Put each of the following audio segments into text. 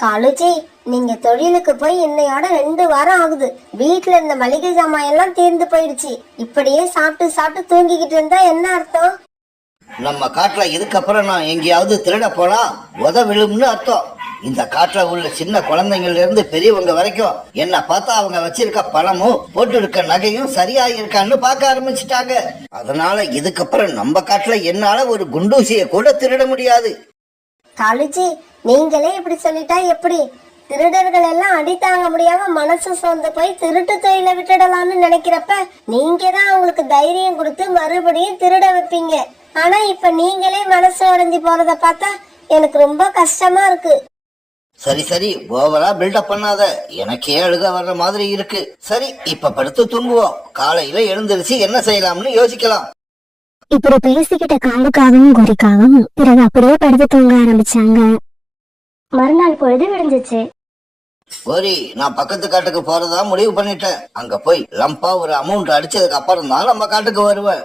காலுஜி, நீங்க தொழிலுக்கு போய் இன்னையோட 2 வாரம் ஆகுது. வீட்டுல இருந்த மளிகை ஜாமான் எல்லாம் தீர்ந்து போயிடுச்சு. இப்படியே சாப்பிட்டு சாப்பிட்டு தூங்கிக்கிட்டு இருந்தா என்ன அர்த்தம்? நம்ம காட்டுல இதுக்கப்புறம் நான் எங்கேயாவது திருட போனா உத விழும்னு அர்த்தம். இந்த காட்டுல உள்ள சின்ன குழந்தைங்கள்ல இருந்து பெரியவங்க வரைக்கும் என்ன பார்த்தா அவங்க வச்சிருக்க பணமும் போட்டு இருக்க நகையும் சரியா இருக்கான்னு பார்க்க ஆரம்பிச்சுட்டாங்க. அதனால இதுக்கப்புறம் நம்ம காட்டுல என்னால ஒரு குண்டூசிய கூட திருட முடியாது. காலுஜி, நீங்களே இப்படி சொல்லிட்டா எப்படி? திருடர்கள் எல்லாம் அடி தாங்க முடியாம மனசு சொந்த போய் திருட்டு தொழில விட்டுடலாம்னு நினைக்கிறப்ப நீங்க தான் அவங்களுக்கு தைரியம் கொடுத்து மறுபடியும் திருட வைப்பீங்க. ஆனா இப்ப நீங்களே மனசு உடைஞ்சு போறத பார்த்தா எனக்கு ரொம்ப கஷ்டமா இருக்கு. சரி சரி, ஓவரா பில்டப் பண்ணாத. எனக்கே அழுக வர்ற மாதிரி இருக்கு. சரி, இப்ப படுத்து தூங்குவோம். காலையில எழுந்திருச்சு என்ன செய்யலாம்னு யோசிக்கலாம். இப்படி பேசிக்கிட்ட காலுக்காகவும் குறிக்காகவும் பிறகு அப்படியே படுத்து தூங்க ஆரம்பிச்சாங்க. மறுநாள் பொழுது விடிஞ்சிச்சு. கோரி, நான் பக்கத்து காட்டுக்கு போறதா முடிவு பண்ணிட்டேன். அங்க போய் லம்பா ஒரு அமௌண்ட் அடிச்சதுக்கு அப்புறம் தான் நம்ம காட்டுக்கு வருவேன்.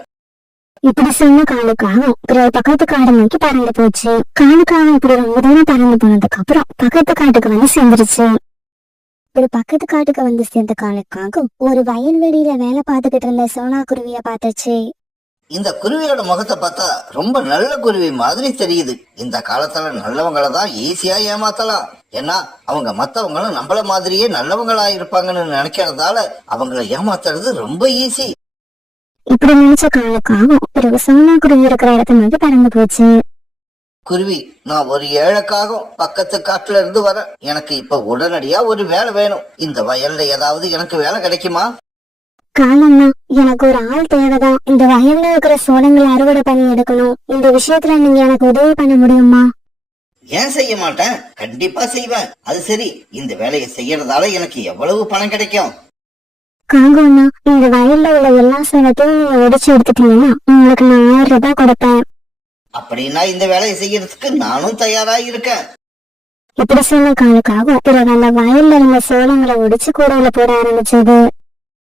இப்படி சொன்ன காலுக்காகவும் பிறகு பக்கத்து காடு நோக்கி பறந்து போச்சு. காலுக்காகவும் இப்படி ரொம்ப தூரம் பறந்து போனதுக்கு அப்புறம் பக்கத்து காட்டுக்கு வந்து சேர்ந்துருச்சு. இப்படி பக்கத்து காட்டுக்கு வந்து சேர்ந்த காலுக்காகவும் ஒரு வயல்வெளியில வேலை பார்த்துக்கிட்டு இருந்த சோனா குருவிய பார்த்துச்சு. இந்த குருவியோட முகத்தை பார்த்தா ரொம்ப நல்ல குருவி மாதிரி தெரியுது. இந்த காலத்துல நல்லவங்களை தான் ஈஸியா ஏமாத்தலாம். ஏன்னா அவங்க மத்தவங்களும் நம்மள மாதிரியே நல்லவங்களா இருப்பாங்கன்னு நினைக்கிறதால அவங்கள ஏமாத்துறது ரொம்ப ஈஸி. இப்படி நினைச்ச காலுக்காகவும் பிறகு சோனா குருவி இருக்கிற இடத்துல நோக்கி பறந்து போச்சு. குருவி, நான் ஒரு ஏழைக்காகவும் பக்கத்து காட்டுல இருந்து வரேன். எனக்கு இப்ப உடனடியா ஒரு வேலை வேணும். இந்த வயல்ல ஏதாவது எனக்கு வேலை கிடைக்குமா? காலம்னா, எனக்கு ஒரு ஆள் தேவைதான். இந்த வயல்ல இருக்கிற சோளங்களை அறுவடை பண்ணி எடுக்கணும். இந்த விஷயத்துல நீங்க எனக்கு உதவி பண்ண முடியுமா? ஏன் செய்ய மாட்டேன், கண்டிப்பா செய்வேன். அது சரி, இந்த வேலையை செய்யறதால எனக்கு எவ்வளவு பணம் கிடைக்கும்? காங்கோண்ணா, இந்த வயல்ல உள்ள எல்லா சோளத்தையும் நீங்க உடைச்சு எடுத்துட்டீங்கன்னா உங்களுக்கு நான் 1000 ரூபாய் கொடுப்பேன். அப்படின்னா இந்த வேலையை செய்யறதுக்கு நானும் தயாரா இருக்கேன். இப்படி சொன்ன காலுக்காக பிறகு அந்த வயல்ல இருந்த சோளங்களை உடைச்சு கூடையில போட ஆரம்பிச்சது.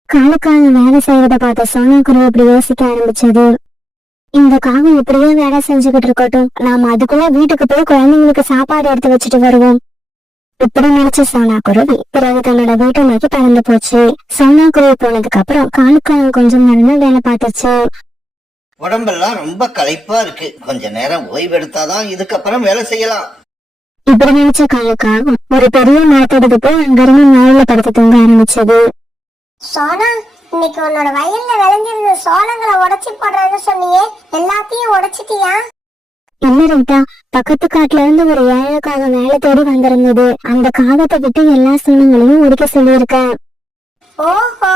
காலுக்காக வேலை செய்வதை பார்த்த சோனா குருவி இப்படி யோசிக்க ஆரம்பிச்சது. இந்த காகம் இப்படியே வேலை செஞ்சுக்கிட்டு இருக்கட்டும், நாம அதுக்குள்ள வீட்டுக்கு போய் குழந்தைங்களுக்கு சாப்பாடு எடுத்து வச்சுட்டு வருவோம். இப்படி நினைச்ச சோனா குருவி பிறகு தன்னோட வீட்டை நோக்கி பறந்து போச்சு. சோனா குருவி போனதுக்கு அப்புறம் காலுக்காக கொஞ்சம் நேரம் வேலை பார்த்துச்சு. உடம்பெல்லாம் ரொம்ப களைப்பா இருக்கு. கொஞ்ச நேரம் ஓய்வு எடுத்தாதான் இதுக்கப்புறம் வேலை செய்யலாம். இப்படி நினைச்ச காலுக்காக ஒரு பெரிய மரத்தோடு போய் அங்கிருந்து மேல படுத்து தூங்க ஆரம்பிச்சது. சோனா, இன்னைக்கு உன்னோட வயல்ல விளைஞ்சிருந்த சோளங்களை உடைச்சு போடுறேன்னு சொன்னியே, எல்லாத்தையும் உடைச்சிட்டியா? இல்ல ரைட்டா, பக்கத்து காட்டுல இருந்து ஒரு ஏழைக்காக வேலை தேடி வந்திருந்தது. அந்த காகத்தை விட்டு எல்லா சோளங்களையும் உடைக்க சொல்லியிருக்கேன். ஓஹோ,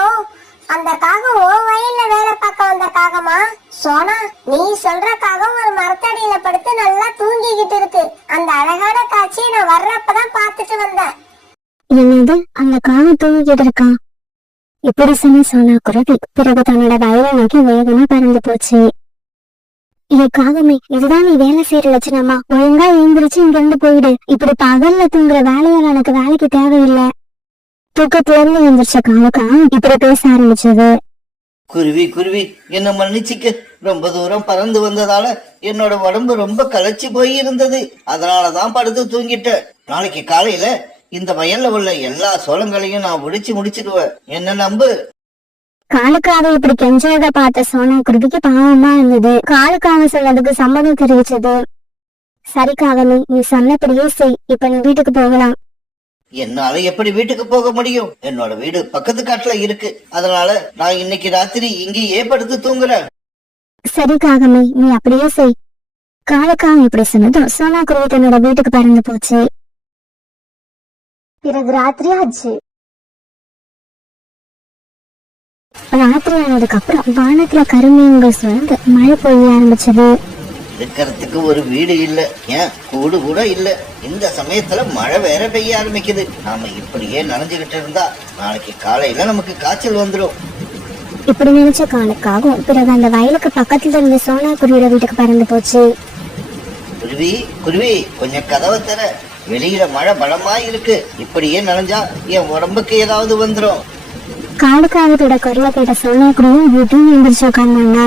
அந்த காகம் ஓ வயல்ல வேலை பார்க்க வந்த காகமா? சோனா, நீ சொல்ற காகம் ஒரு மரத்தடியில படுத்து நல்லா தூங்கிக்கிட்டு இருக்கு. அந்த அழகான காட்சியை நான் வர்றப்பதான் பார்த்துட்டு வந்தேன். என்னது, அந்த காகம் தூங்கிக்கிட்டு இருக்கா? இப்படி சொன்ன சோனா குருவி பிறகு தன்னோட வயலை நோக்கி வேகமா பறந்து போச்சு. ஏ காகமே, இதுதான் நீ வேலை செய்யற லட்சணமா? ஒழுங்கா எழுந்திரிச்சு இங்க இருந்து போயிடு. இப்படி பகல்ல தூங்குற வேலையால எனக்கு வேலைக்கு தேவையில்லை. தூக்கத்துல இருந்து எழுந்திரிச்ச காலுக்காக இப்படி பேச ஆரம்பிச்சது. குருவி குருவி, என்ன மன்னிச்சுக்க. ரொம்ப தூரம் பறந்து வந்ததால என்னோட உடம்பு ரொம்ப களைச்சு போய் இருந்தது. அதனாலதான் படுத்து தூங்கிட்டேன். நாளைக்கு காலையில இந்த வயல்ல உள்ள எல்லா சோளங்களையும் நான் உடைச்சு முடிச்சிடுவேன். என்ன நம்பு. காலுக்காக இப்படி கெஞ்சத பார்த்த சோனா குருவிக்கு பாவமா இருந்தது. காலுக்காக சொன்னதுக்கு சம்மதம் தெரிவிச்சது. சரி காகமே, நீ சொன்னபடியே செய். இப்ப நீ வீட்டுக்கு போகலாம். என்னால எப்படி வீட்டுக்கு போக முடியும்? என்னோட வீடு பக்கத்து காட்டுல இருக்கு. அதனால நான் இன்னைக்கு ராத்திரி இங்கேயே படுத்து தூங்குறேன். சரி காகமே, நீ அப்படியே செய். காலுக்காக இப்படி சொன்னதும் சோனா குருவி தன்னோட வீட்டுக்கு பறந்து போச்சு. பிறகு ராத்திரி ஆச்சு. ராத்திரி ஆனதுக்கு அப்புறம் வானத்துல கருமேகங்கள் சுழந்து மழை பெய்ய ஆரம்பிச்சது. இருக்கிறதுக்கு ஒரு வீடு இல்ல, ஏன் கூடு கூட இல்ல. இந்த சமயத்துல மழை வேற பெய்ய ஆரம்பிக்குது. நாம இப்படியே நனைஞ்சுகிட்டு இருந்தா நாளைக்கு காலையில நமக்கு காய்ச்சல் வந்துடும். இப்படி நினைச்ச காலுக்காகவும் பிறகு அந்த வயலுக்கு பக்கத்துல இருந்த சோனா குருவியோட வீட்டுக்கு பறந்து போச்சு. குருவி குருவி, கொஞ்சம் கதவை தர. வெளியில மழை பலமா இருக்கு. இப்படியே நனைஞ்சா என் உடம்புக்கு ஏதாவது வந்துடும். காலுக்காகத்தோட குரலை கேட்ட சோனா குருவி வீட்டையும் எந்திரிச்சு உட்கார்ந்தாங்க.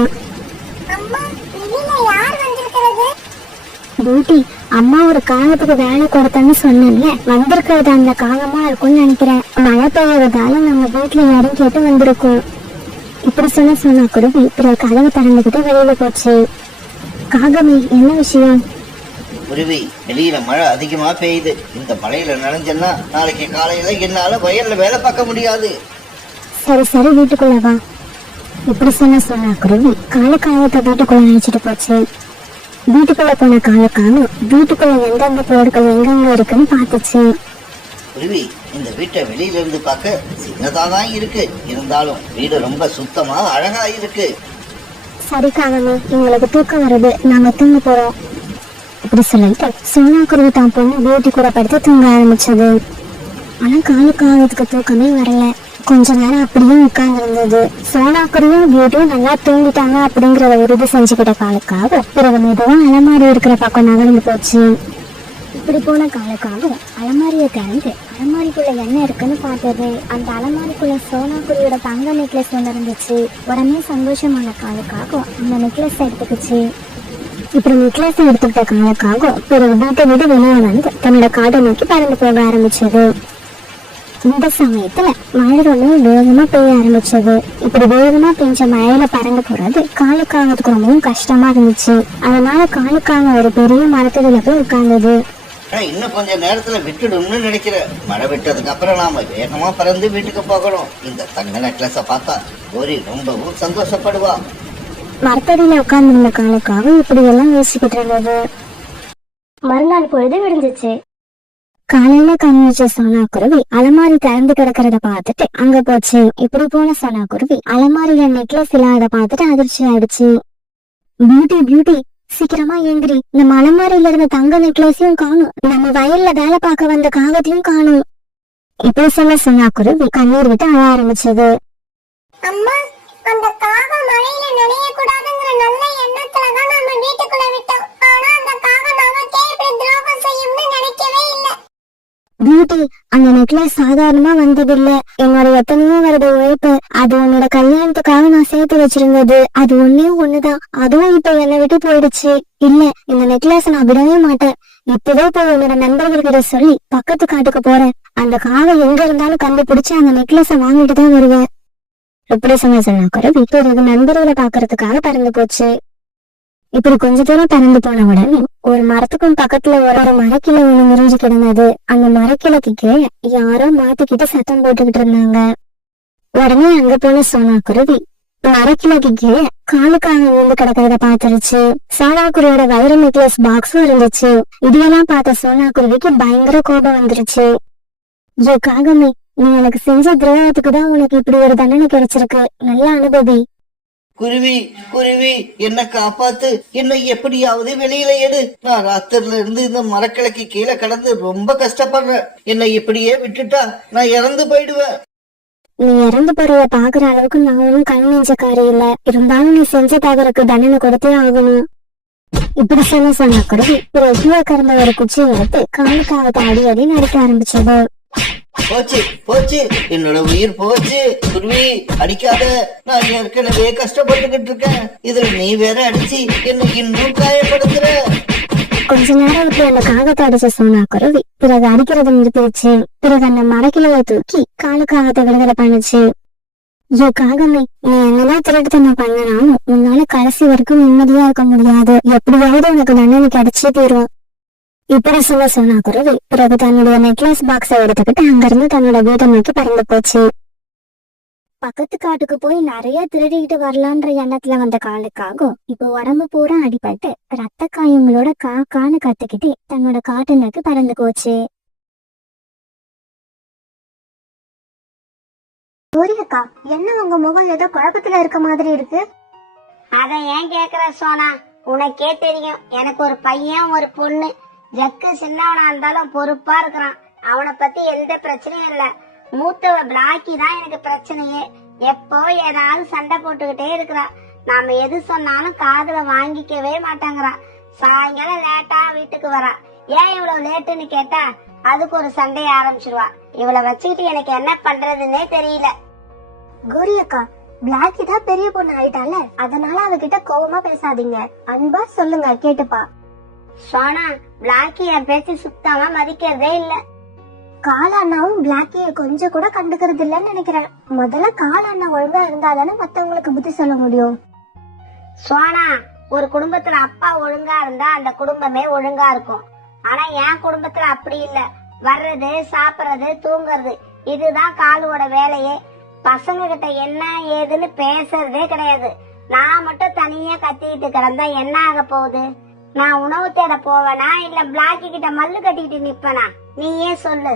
பியூட்டி, அம்மா ஒரு காகத்துக்கு வேலை கொடுத்தேன்னு சொன்னேன்ல, வந்திருக்கிறது அந்த காகமா இருக்கும்னு நினைக்கிறேன். மழை பெய்யறதால நம்ம வீட்டுல இடம் கேட்டு வந்திருக்கோம். இப்படி சொன்னா குருவி பிறகு கதவை திறந்துகிட்டு வெளியில போச்சு. காகமே, என்ன விஷயம்? குருவி, வெளியில மழை அதிகமா பெய்யுது. இந்த மழையில நனைஞ்சேன்னா நாளைக்கு காலையில என்னால வயல்ல வேலை பார்க்க முடியாது. சரி சரி, வீட்டுக்குள்ள வா. இப்படி சொன்னா குருவி காலக்காகத்தை வீட்டுக்குள்ள நினைச்சிட்டு போச்சு. வீட்டுக்குள்ள போன காலக்காகம் வீட்டுக்குள்ள எந்தெந்த பொருட்கள் எங்கெங்க இருக்குன்னு பார்த்துச்சு. குருவி, இந்த வீட்டை வெளியில இருந்து பார்க்க சின்னதாதான் இருக்கு, இருந்தாலும் வீடு ரொம்ப சுத்தமா அழகா இருக்கு. சரி காகமே, எங்களுக்கு தூக்கம் வருது, நாங்க தூங்க போறோம். இப்படி சொல்லிட்டு சோனா குருவி தான் பொண்ணு வீட்டு கூட படுத்து தூங்க ஆரம்பிச்சது. ஆனா காலக்காகத்துக்கு தூக்கமே வரல. கொஞ்ச நேரம் அப்படியே உட்கார்ந்து இருந்தது. சோனா குருவியும் வீட்டும் நல்லா தூங்கிட்டாங்க அப்படிங்கறத உறுதி செஞ்சுக்கிட்ட காலுக்காக பிறகு மெதுவா அலமாரி இருக்கிற பக்கம் நகர்ந்து போச்சு. இப்படி போன காலுக்காக அலமாரியை திறந்து அலமாரிக்குள்ள என்ன இருக்குன்னு பார்த்தது. அந்த அலமாரிக்குள்ள சோனா குருவியோட தங்க நெக்லஸ் ஒன்று இருந்துச்சு. உடனே சந்தோஷமான காலுக்காக அந்த நெக்லஸ் எடுத்துக்கிச்சு. இப்படி நெக்லஸ் எடுத்துக்கிட்ட காலுக்காக பிறகு வீட்டை விட்டு வெளியே வந்து தன்னோட காட்டை நோக்கி பறந்து போக ஆரம்பிச்சது. இந்த சமயத்துல மழை ரொம்ப வேகமா பெய்ய ஆரம்பிச்சது. இப்படி வேகமா பெஞ்ச மழையில பறந்து போறது காலுக்காகத்துக்கு ரொம்பவும் கஷ்டமா இருந்துச்சு. அதனால காலுக்காக ஒரு பெரிய மரத்துக்குள்ள போய் உட்கார்ந்தது. இன்னும் கொஞ்ச நேரத்துல விட்டுடும்னு நினைக்கிறேன். மழை விட்டதுக்கு அப்புறம் நாம வேகமா பறந்து வீட்டுக்கு போகணும். இந்த தங்க நெக்லஸ பார்த்தா கோரி ரொம்பவும் சந்தோஷப்படுவா. மரத்தடியில உட்கார்ந்து இருந்த காலுக்காக இப்படி எல்லாம் யோசிச்சுக்கிட்டு இருந்தது. மறுநாள் பொழுது விடிஞ்சிச்சு. காலையில கண் வச்ச சோனா குருவி அலமாரி திறந்து கிடக்கிறத பார்த்துட்டு அங்க போச்சு. இப்படி போன சோனா குருவி அலமாரியில நெக்லஸ் இல்லாத பார்த்துட்டு அதிர்ச்சி ஆயிடுச்சு. பியூட்டி பியூட்டி, சீக்கிரமா ஏந்திரி, நம்ம அலமாரியில இருந்த தங்க நெக்லஸையும் காணும், நம்ம வயல்ல வேலை பார்க்க வந்த காகத்தையும் காணும். இப்படி சோனா குருவி கண்ணீர் விட்டு அழ ஆரம்பிச்சது. அம்மா, அந்த காகம் மழையில நனைய கூடாதுங்கிற நல்ல எண்ணத்துலதான் நம்ம வீட்டுக்குள்ள விட்டோம். ஆனா அந்த காகம் நமக்கே இப்படி துரோகம் செய்யும்னு நினைக்கவே இல்லை. பியூட்டி, அந்த நெக்லஸ் சாதாரணமா வந்ததில்ல. என்னோட எத்தனையோ வருட உழைப்பு. அது உன்னோட கல்யாணத்துக்காக நான் சேர்த்து வச்சிருந்தது. அது ஒண்ணுதான். அதுவும் இப்ப என்னை விட்டு போயிடுச்சு. இல்ல, இந்த நெக்லஸ் நான் விடவே மாட்டேன். இப்பவே போய் உன்னோட நண்பர்கள்கிட்ட சொல்லி பக்கத்து காட்டுக்கு போறேன். அந்த காகம் எங்க இருந்தாலும் கண்டுபிடிச்சு அந்த நெக்லஸ வாங்கிட்டு தான் வருவேன். இப்படி சொன்னா குருவி பிறகு நண்பர்களை பாக்குறதுக்காக பறந்து போச்சு. இப்படி கொஞ்ச தூரம் பறந்து போன உடனே ஒரு மரத்துக்கும் பக்கத்துல ஒரு மரக்கிளை ஒண்ணு முறிஞ்சு கிடந்தது. அந்த மரக்கிளைக்கு கீழே யாரோ மாத்திக்கிட்டு சத்தம் போட்டுக்கிட்டு இருந்தாங்க. உடனே அங்க போன சோனா குருவி மரக்கிளைக்கு கீழே காலுக்காக விழுந்து கிடக்கிறத பாத்துருச்சு. சோனா குருவியோட வைர நெக்லஸ் பாக்ஸும் இருந்துச்சு. இதையெல்லாம் பார்த்த சோனா குருவிக்கு பயங்கர கோபம் வந்துருச்சு. ஏ காகமே, நீ எனக்கு செஞ்ச துரோகத்துக்கு தான் உனக்கு இப்படி ஒரு தண்டனை கிடைச்சிருக்கு. நல்லா அனுபவி. குருவி குருவி, என்ன காப்பாத்து, என்னை எப்படியாவது வெளியில எடு. நான் ராத்திரில இருந்து இந்த மரக்கிளைக்கு கீழே கடந்து ரொம்ப கஷ்டப்படுறேன். என்னை இப்படியே விட்டுட்டா நான் இறந்து போயிடுவேன். நீ இறந்து போறத பாக்குற அளவுக்கு நான் ஒன்னும் கண் நெஞ்சக்காரி இல்ல. இருந்தாலும் நீ செஞ்ச தவறுக்கு தண்டனை கொடுத்தே ஆகணும். இப்படி சொன்னா குருவி கீழே கிடந்த ஒரு குச்சியை எடுத்து காலுக்காகத்தை அடி அடி நடிக்க ஆரம்பிச்சது. போச்சு போச்சு, என்னோட உயிர் போச்சு. குருவி, அடிக்காத, நான் ஏற்கனவே கஷ்டப்பட்டுக்கிட்டு இருக்கேன். இதுல நீ வேற அடிச்சு என்ன இன்னும் காயப்படுத்துற. கொஞ்ச நேரம் இப்படி அந்த காகத்தை அடிச்ச சோனா குருவி பிறகு அடிக்கிறத நிறுத்திடுச்சு. பிறகு அந்த மரக்கிளைய தூக்கி காலுக்காகத்தை விடுதலை பண்ணுச்சு. ஐயோ காகமே, நீ என்னதான் திருட்டுத்தனம் பண்ணனாலும் உன்னால கடைசி வரைக்கும் நிம்மதியா இருக்க முடியாது. எப்படியாவது உனக்கு தண்டனை கிடைச்சே தீரும். இப்படி சொன்னா குருவி பிறகு தன்னுடைய நெக்லஸ் பாக்ஸை எடுத்துக்கிட்டு அங்கிருந்து தன்னோட வீட்டை நோக்கி பறந்து போச்சு. பக்கத்து காட்டுக்கு போய் நிறைய திருடிக்கிட்டு வரலான்ற எண்ணத்துல வந்த காலுக்காக இப்ப உடம்பு பூரா அடிபட்டு ரத்த காயங்களோட கான்னு கத்துக்கிட்டு தன்னோட காட்டு நோக்கி பறந்து போச்சு. சூரியக்கா, என்ன உங்க முகம் ஏதோ குழப்பத்துல இருக்க மாதிரி இருக்கு? அத ஏன் கேக்குற சோனா? உனக்கே தெரியும், எனக்கு ஒரு பையன் ஒரு பொண்ணு. ஜக்கு சின்னவனா இருந்தாலும் பொறுப்பா இருக்கிறான். அவனை பத்தி எந்த பிரச்சனையும் இல்ல. மூத்தவ பிளாக்கி தான் எனக்கு பிரச்சனையே. எப்போ ஏதாவது சண்டை போட்டுக்கிட்டே இருக்கிறா. நாம எது சொன்னாலும் காதுல வாங்கிக்கவே மாட்டாங்கிறா. சாயங்காலம் லேட்டா வீட்டுக்கு வரா. ஏன் இவ்வளவு லேட்டுன்னு கேட்டா அதுக்கு ஒரு சண்டைய ஆரம்பிச்சிருவா. இவளை வச்சுக்கிட்டு எனக்கு என்ன பண்றதுன்னே தெரியல. கோரி அக்கா, பிளாக்கி தான் பெரிய பொண்ணு ஆயிட்டால, அதனால அவகிட்ட கோபமா பேசாதீங்க. அன்பா சொல்லுங்க, கேட்டுப்பா. சோனா, பிளாக்கி என் பேச்சு சுத்தமா மதிக்கிறதே இல்ல. கால அண்ணாவும் பிளாக்கிய கொஞ்சம் கூட கண்டுக்கிறது இல்லன்னு நினைக்கிறேன். முதல்ல கால அண்ணா ஒழுங்கா இருந்தாதானே மத்தவங்களுக்கு புத்தி சொல்ல முடியும். சோனா, ஒரு குடும்பத்துல அப்பா ஒழுங்கா இருந்தா அந்த குடும்பமே ஒழுங்கா இருக்கும். ஆனா என் குடும்பத்துல அப்படி இல்ல. வர்றது, சாப்பிடுறது, தூங்குறது, இதுதான் காலுவோட வேலையே. பசங்க கிட்ட என்ன ஏதுன்னு பேசுறதே கிடையாது. நான் மட்டும் தனியா கத்திக்கிட்டு கிடந்தா என்ன ஆக போகுது? நான் உணவு தேட போவேனா இல்ல பிளாக்கி கிட்ட மல்லு கட்டிக்கிட்டு நிப்பனா? நீயே சொல்லு.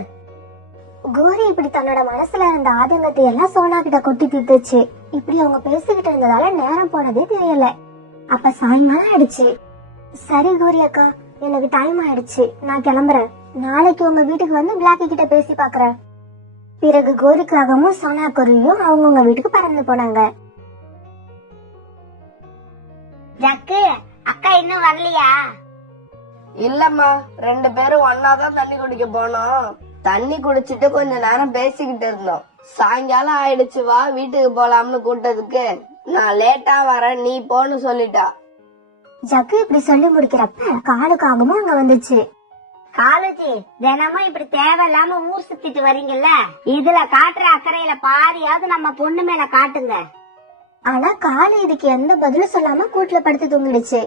கோரி இப்படி தன்னோட மனசுல இருந்த ஆதங்கத்தை எல்லாம் சோனா கிட்ட கொட்டி தீர்த்துச்சு. இப்படி அவங்க பேசிக்கிட்டு இருந்ததால நேரம் போனதே தெரியல. அப்ப சாயங்காலம் ஆயிடுச்சு. சரி கோரி அக்கா, எனக்கு டைம் ஆயிடுச்சு, நான் கிளம்புறேன். நாளைக்கு உங்க வீட்டுக்கு வந்து பிளாக்கி கிட்ட பேசி பாக்குறேன். பிறகு கோரிக்காகவும் சோனா குருவியும் அவங்கவுங்க வீட்டுக்கு பறந்து போனாங்க. ஜக்கு, அக்கா இன்னும் வரலையா? இல்லம்மா, 2 பேரும் ஒன்னாதான் தண்ணி குடிக்க போனோம். தண்ணி குடிச்சிட்டு கொஞ்ச நேரம் பேசிக்கிட்டு இருந்தோம். சாயங்காலம் ஆயிடுச்சு, வா வீட்டுக்கு போலாம்னு கூட்டதுக்கு நான் லேட்டா வரேன், நீ போன்னு சொல்லிட்டா. ஜக்கு இப்படி சொல்லி முடிக்கிறப்ப காலுக்காகவும் அங்க வந்துச்சு. காலேஜி, தினமும் இப்படி தேவையில்லாம ஊர் சுத்திட்டு வரீங்கல்ல, இதுல காட்டுற அக்கறையில பாதியாவது நம்ம பொண்ணு மேல காட்டுங்க. ஆனா காலு இதுக்கு எந்த பதிலும் சொல்லாம கூட்டுல படுத்து தூங்கிடுச்சு.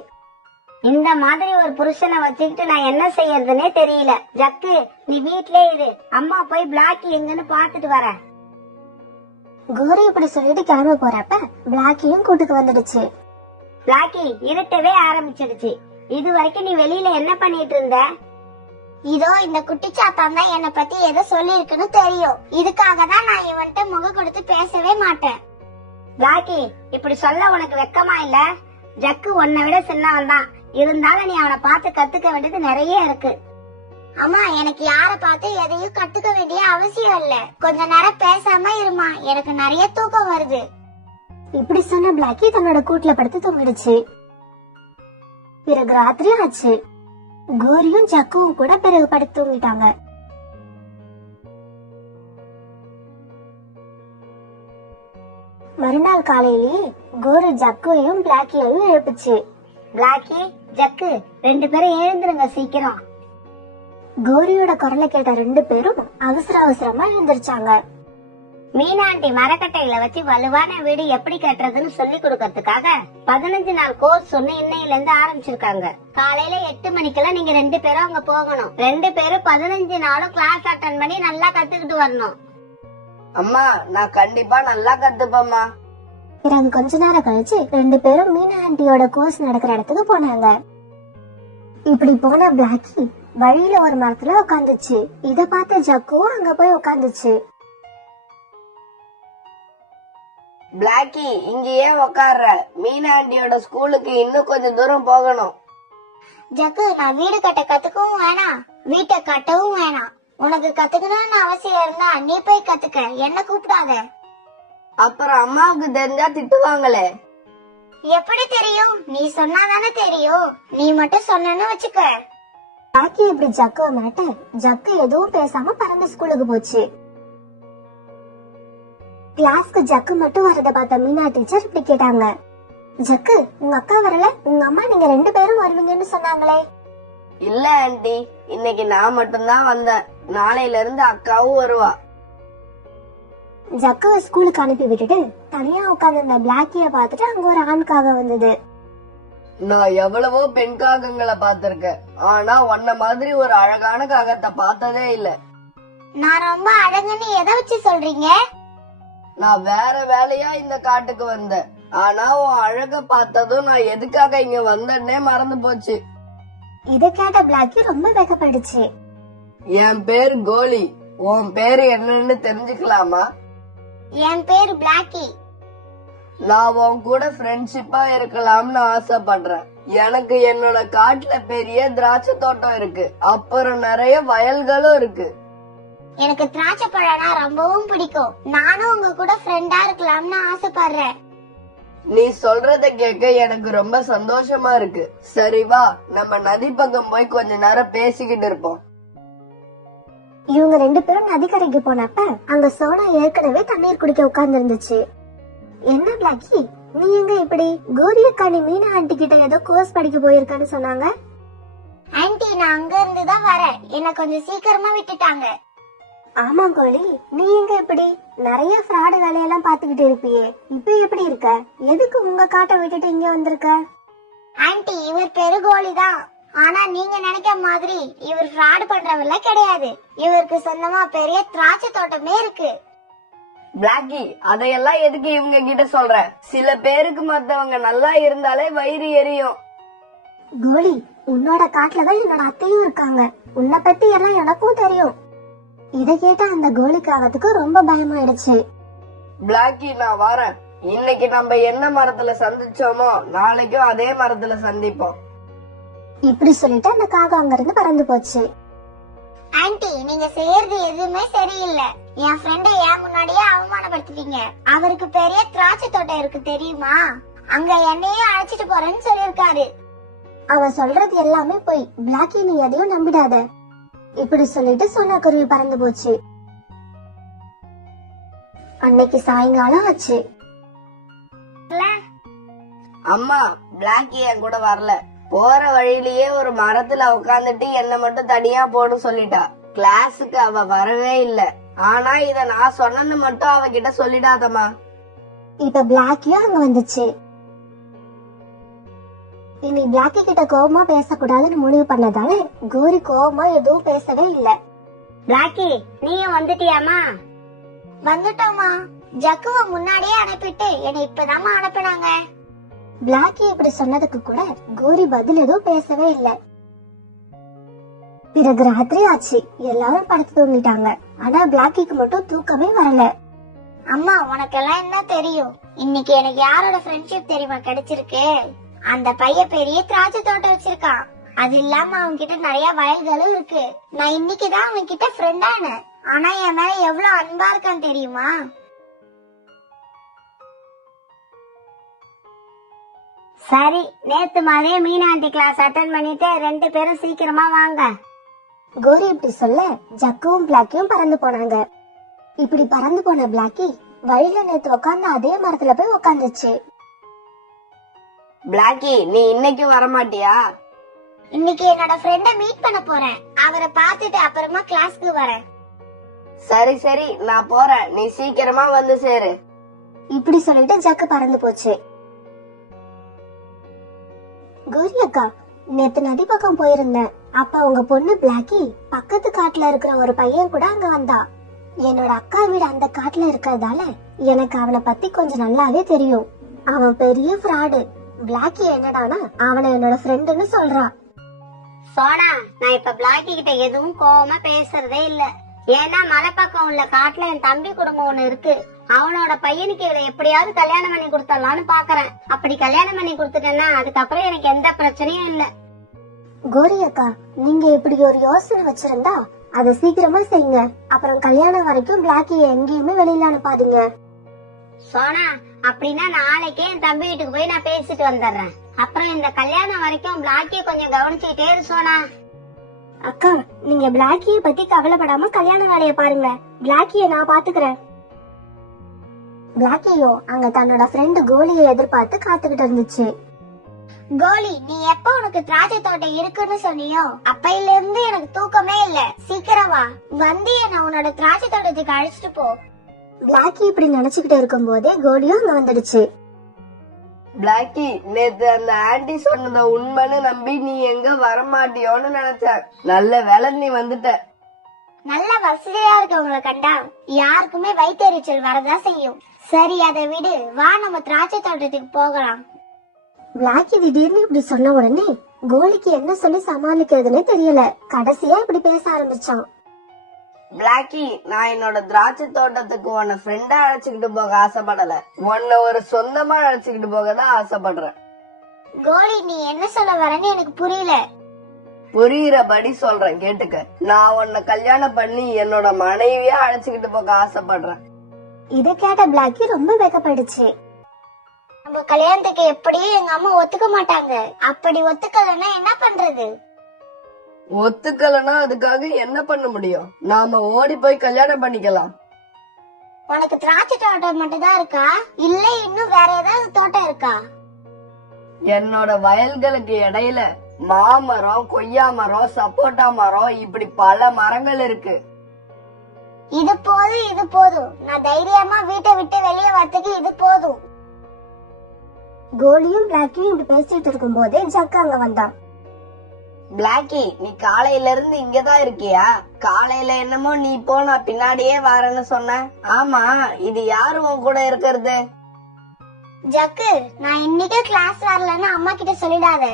இந்த மாதிரி ஒரு புருஷனை வச்சுக்கிட்டு நான் என்ன செய்யறதுன்னே தெரியல. ஜக்கு, நீ வீட்லயே இரு, அம்மா போய் பிளாக்கி எங்கன்னு பாத்துட்டு வரேன். கோரி இப்படி சொல்லிட்டு கிளம்ப போறப்ப பிளாக்கியும் கூட்டுக்கு வந்துடுச்சு. பிளாக்கி, இருட்டவே ஆரம்பிச்சிடுச்சு. இது வரைக்கும் நீ வெளியில என்ன பண்ணிட்டு இருந்த? இதோ இந்த குட்டிச்சாத்தான் தான் என்ன பத்தி எதை சொல்லி இருக்குன்னு தெரியும். இதுக்காக தான் நான் இவன்ட்ட முக கொடுத்து பேசவே மாட்டேன். பிளாக்கி, இப்படி சொல்ல உனக்கு வெக்கமா இல்ல? ஜக்கு உன்னை விட சின்னவன் தான், இருந்தாலும் நீ அவனை பார்த்து கத்துக்க வேண்டியது நிறைய இருக்கு. அம்மா, எனக்கு யார பார்த்து எதையும் கத்துக்க வேண்டிய அவசியம் இல்ல. கொஞ்ச நேரம் பேசாம இருமா, எனக்கு நிறைய தூக்கம் வருது. இப்படி சொன்ன பிளாக்கி தன்னோட கூட்டுல படுத்து தூங்கிடுச்சு. பிறகு ராத்திரி ஆச்சு. கோரியும் ஜக்குவும் கூட பிறகு படுத்து தூங்கிட்டாங்க. மறுநாள் காலையிலேயே கோரி ஜக்குவையும் பிளாக்கியையும் எழுப்புச்சு. பிளாக்கி, ஜக்கு, 2 பேரும் எழுந்துருங்க சீக்கிரம். கோரியோட குரலை கேட்ட 2 பேரும் அவசர அவசரமா எழுந்திருச்சாங்க. மீனாண்டி மரக்கட்டையில வச்சு வலுவான வீடு எப்படி கட்டுறதுன்னு சொல்லி கொடுக்கறதுக்காக 15 நாள் கோர்ஸ் ஒண்ணு இன்னையில இருந்து ஆரம்பிச்சிருக்காங்க. காலையில 8 மணிக்கெல்லாம் நீங்க 2 பேரும் அங்க போகணும். 2 பேரும் 15 நாளும் கிளாஸ் அட்டன் பண்ணி நல்லா கத்துக்கிட்டு வரணும். அம்மா, நான் கண்டிப்பா நல்லா கத்துப்பேம்மா. பிறகு கொஞ்ச நேரம் கழிச்சு 2 பேரும் மீனா ஆண்டியோட கோர்ஸ் நடக்கிற இடத்துக்கு போனாங்க. இப்படி போன பிளாக்கி வழியில ஒரு மரத்துல உட்காந்துச்சு. இத பார்த்த ஜக்குவும் அங்க போய் உட்காந்துச்சு. பிளாக்கி, இங்க ஏன் உக்காடுற? மீனாண்டியோட ஸ்கூலுக்கு இன்னும் கொஞ்சம் தூரம் போகணும். ஜக்கு, நான் வீடு கட்ட கத்துக்கவும் வேணாம், வீட்டை கட்டவும் வேணாம். உனக்கு கத்துக்கணும்னு அவசியம் இருந்தா நீ போய் கத்துக்க, என்ன கூப்பிடாத. அப்புறம் அம்மாவுக்கு தெரிஞ்சா திட்டுவாங்களே. எப்படி தெரியும்? நீ சொன்னாதானே தெரியும். நீ மட்டும் சொன்னு வச்சுக்க. பாக்கி இப்படி ஜக்குவ மாட்ட ஜக்கு எதுவும் பேசாம பறந்து ஸ்கூலுக்கு போச்சு. கிளாஸ்க்கு ஜக்கு மட்டும் வரத பார்த்த மீனா டீச்சர் இப்படி கேட்டாங்க. ஜக்கு, உங்க அக்கா வரல? உங்க அம்மா நீங்க 2 பேரும் வருவீங்கன்னு சொன்னாங்களே. இல்ல ஆண்டி, இன்னைக்கு நான் மட்டும்தான் வந்தேன். நாளையில இருந்து அக்காவும் வருவா. ஜக்குவ ஸ்கூலுக்கு அனுப்பி விட்டுட்டு தனியா உட்கார்ந்து இருந்த பிளாக்கிய பாத்துட்டு அங்க ஒரு ஆண்காக வந்தது. நான் எவ்வளவோ பெண் காகங்களை பாத்திருக்கேன், ஆனா உன்ன மாதிரி ஒரு அழகான காகத்தை பார்த்ததே இல்ல. நான் ரொம்ப அழகுன்னு எதை வச்சு சொல்றீங்க? நான் வேற வேலையா இந்த காட்டுக்கு வந்தேன், ஆனா உன் அழக பார்த்ததும் நான் எதுக்காக இங்க வந்தேன்னே மறந்து போச்சு. இத கேட்ட பிளாக்கி ரொம்ப வெக்கப்படுச்சு. என் பேர் கோலி, உன் பேரு என்னன்னு தெரிஞ்சுக்கலாமா? என் பேர் பிளாக்கி. நான் உன் கூட ஃப்ரெண்ட்ஷிப்பா இருக்கலாம்னு ஆசைப்படுறேன். எனக்கு என்னோட காட்டுல பெரிய திராட்சை தோட்டம் இருக்கு, அப்புறம் நிறைய வயல்களும் இருக்கு. எனக்கு திராட்சை பழம்னா ரொம்பவும் பிடிக்கும். நானும் உங்க கூட ஃப்ரெண்டா இருக்கலாம்னு ஆசைப்படுறேன். நீ சொல்றத கேட்க எனக்கு ரொம்ப சந்தோஷமா இருக்கு. சரி வா, நம்ம நதி பக்கம் போய் கொஞ்ச நேரம் பேசிக்கிட்டு இருப்போம். இவங்க 2 பேரும் நதிக்கரைக்கு போனப்ப அங்க சோனா ஏற்கனவே தண்ணீர் குடிக்க உட்கார்ந்து இருந்துச்சு. என்ன பிளாக்கி, நீ எங்க இப்படி? கோரியக்கா, நீ மீனா ஆண்டி கிட்ட ஏதோ கோர்ஸ் படிக்க போயிருக்கான்னு சொன்னாங்க. நான் அங்க இருந்து தான் வரேன். என்ன கொஞ்சம் சீக்கிரமா விட்டுட்டாங்க. ஆமா கோழி, நீ எங்க எப்படி நிறைய ஃப்ராடு வேலையெல்லாம் பாத்துக்கிட்டு இருப்பியே, இப்ப எப்படி இருக்க? எதுக்கு உங்க காட்டை விட்டுட்டு இங்க வந்திருக்க? ஆன்ட்டி, இவர் பேரு கோலி தான். ஆனா நீங்க நினைக்கிற மாதிரி இவர் ஃப்ராட் பண்றவர்ல கிடையாது. இவருக்கு சொந்தமா பெரிய திராட்சை தோட்டமே இருக்கு. பிளாக்கி, அதையெல்லாம் எதுக்கு இவங்க கிட்ட சொல்ற? சில பேருக்கு மத்தவங்க நல்லா இருந்தாலே வயிறு எரியும். கோலி, உன்னோட காட்டுலதான் என்னோட அத்தையும் இருக்காங்க. உன்னை பத்தி எல்லாம் எனக்கும் தெரியும். இத கேட்ட அந்த கோலிக்காகத்துக்கு ரொம்ப பயமாயிடுச்சு. பிளாக்கி, நான் வரேன். இன்னைக்கு நம்ம என்ன மரத்துல சந்திச்சோமோ நாளைக்கும் அதே மரத்துல சந்திப்போம். இப்படி சொல்லிட்டு அந்த காகம் அங்க இருந்து பறந்து போச்சு. ஆன்ட்டி, நீங்க செய்யறது எதுவுமே சரியில்லை. என் ஃப்ரெண்ட ஏன் முன்னாடியே அவமானப்படுத்திட்டீங்க. அவருக்கு பெரிய திராட்சை தோட்டம் இருக்கு தெரியுமா? அங்க என்னையே அழைச்சிட்டு போறேன்னு சொல்லிருக்காரு. அவன் சொல்றது எல்லாமே போய். பிளாக்கி, நீ எதையும் நம்பிடாத. இப்படி சொல்லிட்டு சோனா குருவி பறந்து போச்சு. அன்னைக்கு சாயங்காலம் ஆச்சு. அம்மா, பிளாக்கி என் கூட வரல. போற வழியிலேயே ஒரு மரத்துல உட்காந்துட்டு என்ன மட்டும் தனியா போன்னு சொல்லிட்டா. கிளாஸுக்கு அவ வரவே இல்ல. ஆனா இத நான் சொன்னேன்னு மட்டும் அவகிட்ட சொல்லிடாதம்மா. இப்ப பிளாக்கியும் அங்க வந்துச்சு. இனி பிளாக்கி கிட்ட கோபமா பேசக்கூடாதுன்னு முடிவு பண்ணதால கோரி கோபமா எதுவும் பேசவே இல்ல. பிளாக்கி, நீயும் வந்துட்டியாமா? வந்துட்டோமா. ஜக்குவ முன்னாடியே அனுப்பிட்டு என்னை இப்பதாமா அனுப்பினாங்க. பிளாக்கி இப்படி சொன்னதுக்கு கூட கோரி பதில் எதுவும் பேசவே இல்ல. பிறகு ராத்திரி ஆச்சு. எல்லாரும் படுத்து தூங்கிட்டாங்க. ஆனா பிளாக்கிக்கு மட்டும் தூக்கமே வரல. அம்மா, உனக்கெல்லாம் என்ன தெரியும்? இன்னைக்கு எனக்கு யாரோட ஃப்ரெண்ட்ஷிப் தெரியுமா கிடைச்சிருக்கு? அந்த பையன் பெரிய திராட்சை தோட்டம் வச்சிருக்கான். அது இல்லாம அவன் கிட்ட நிறைய வயல்களும் இருக்கு. நான் இன்னைக்குதான் அவன் கிட்ட ஃப்ரெண்டான. ஆனா என் மேல எவ்வளவு அன்பா இருக்கான்னு தெரியுமா? சரி, நேத்து மாதிரியே மீனா ஆண்டி கிளாஸ் அட்டென்ட் பண்ணிட்டு 2 பேரும் சீக்கிரமா வாங்க. கோரி இப்படி சொல்ல ஜக்குவும் பிளாக்கியும் பறந்து போனாங்க. இப்படி பறந்து போன பிளாக்கி வழியில நேத்து உட்கார்ந்து அதே மரத்துல போய் உட்காந்துச்சு. பிளாக்கி, நீ இன்னைக்கு வரமாட்டியா? இன்னைக்கு என்னோட ஃப்ரெண்ட மீட் பண்ண போறேன். அவரை பார்த்துட்டு அப்புறமா கிளாஸ்க்கு வரேன். சரி சரி, நான் போறேன். நீ சீக்கிரமா வந்து சேரு. இப்படி சொல்லிட்டு ஜக்கு பறந்து போச்சு. கோரி அக்கா, நேத்து நதி பக்கம் போயிருந்தேன். அப்ப உங்க பொண்ணு பிளாக்கி பக்கத்து காட்டுல இருக்கிற ஒரு பையன் கூட அங்க வந்தா. என்னோட அக்கா வீடு அந்த காட்டுல இருக்கிறதால எனக்கு அவனை பத்தி கொஞ்சம் நல்லாவே தெரியும். அவன் பெரிய ஃப்ராடு. பிளாக்கி என்னடானா அவனை என்னோட ஃப்ரெண்டுன்னு சொல்றா. சோனா, நான் இப்ப பிளாக்கி கிட்ட எதுவும் கோவமா பேசுறதே இல்ல. ஏன்னா மலை பக்கம் உள்ள காட்டுல என் தம்பி குடும்பம் ஒண்ணு இருக்கு. அவனோட பையனுக்கு இவளை எப்படியாவது கல்யாணம் பண்ணி கொடுத்துடலான்னு பாக்குறேன். அப்படி கல்யாணம் பண்ணி கொடுத்துட்டேன்னா அதுக்கப்புறம் எனக்கு எந்த பிரச்சனையும் இல்ல. கோரி அக்கா, நீங்க இப்படி ஒரு யோசனை வச்சிருந்தா அதை சீக்கிரமா செய்யுங்க. அப்புறம் கல்யாணம் வரைக்கும் பிளாக்கிய எங்கேயுமே வெளியில அனுப்பாதீங்க. சோனா, அப்படின்னா நாளைக்கே என் தம்பி வீட்டுக்கு போய் நான் பேசிட்டு வந்துடுறேன். அப்புறம் இந்த கல்யாணம் வரைக்கும் பிளாக்கிய கொஞ்சம் கவனிச்சுக்கிட்டே இரு சோனா. அக்கா, நீங்க பிளாக்கிய பத்தி கவலைப்படாம கல்யாண வேலைய பாருங்க. பிளாக்கிய நான் பாத்துக்கிறேன். பிளாக்கியோ அங்க தன்னோட ஃப்ரெண்டு கோலியை எதிர்பார்த்து காத்துக்கிட்டு இருந்துச்சு. கோலி, நீ எப்ப உனக்கு திராட்சை தோட்டம் இருக்குன்னு சொன்னியோ அப்பையில இருந்து எனக்கு தூக்கமே இல்ல. சீக்கிரம் வா, வந்து என்ன உன்னோட திராட்சை தோட்டத்துக்கு அழைச்சிட்டு போ. பிளாக்கி இப்படி நினைச்சுக்கிட்டு இருக்கும் போதே கோலியும் அங்க வந்துடுச்சு. பிளாக்கி, நேத்து அந்த ஆன்டி சொன்னத உண்மைன்னு நம்பி நீ எங்க வரமாட்டியோன்னு நினைச்ச. நல்ல வேலை நீ வந்துட்ட. நல்ல வசதியா இருக்கவங்களை கண்டா யாருக்குமே வயிற்றெரிச்சல் வரதா செய்யும். சரி, அதை விடு, வா நம்ம திராட்சை தோட்டத்துக்கு போகலாம். பிளாக்கி திடீர்னு இப்படி சொன்ன உடனே கோலிக்கு என்ன சொல்லி சமாளிக்கிறதுனே தெரியல. கடைசியா இப்படி பேச ஆரம்பிச்சான். பிளாக்கி, நான் என்னோட திராட்சை தோட்டத்துக்கு உன்னை ஃப்ரெண்டா அழைச்சுக்கிட்டு போக ஆசைப்படல. உன்னை ஒரு சொந்தமா அழைச்சுக்கிட்டு போக தான் ஆசைப்படுறேன். கோலி, நீ என்ன சொல்ல வரன்னு எனக்கு புரியல. புரியுறபடி சொல்றேன், கேட்டுக்க. நான் உன்னை கல்யாணம் பண்ணி என்னோட மனைவியா அழைச்சுக்கிட்டு போக ஆசைப்படுறேன். இத கேட்ட பிளாக்கி ரொம்ப வெக்கப்படுச்சு. நம்ம கல்யாணத்துக்கு எப்படியும் எங்க அம்மா ஒத்துக்க மாட்டாங்க. அப்படி ஒத்துக்கலன்னா என்ன பண்றது? ஒத்துக்கலன்னா அதுக்காக என்ன பண்ண முடியும்? நாம ஓடி போய் கல்யாணம் பண்ணிக்கலாம். உனக்கு திராட்சை தோட்டம் மட்டும் தான் இருக்கா, இல்ல இன்னும் வேற ஏதாவது தோட்டம் இருக்கா? என்னோட வயல்களுக்கு இடையில மாமரம், கொய்யா மரம், சப்போட்டா மரம், இப்படி பல மரங்கள் இருக்கு. இது போதும் நான் தைரியமா வீட்டை விட்டு வெளியே வரதுக்கு இது போதும். கோலியும் பிளாக்கியும் இப்படி பேசிட்டு இருக்கும் போதே ஜக்கு அங்க வந்தான். பிளாக்கி, நீ காலையில இருந்து இங்கதான் இருக்கியா? காலையில என்னமோ நீ போ நான் பின்னாடியே வரேன்னு சொன்ன. ஆமா, இது யாரு உன் கூட இருக்கிறது? ஜக்கு, நான் இன்னைக்கே கிளாஸ் வரலன்னு அம்மா கிட்ட சொல்லிடாத.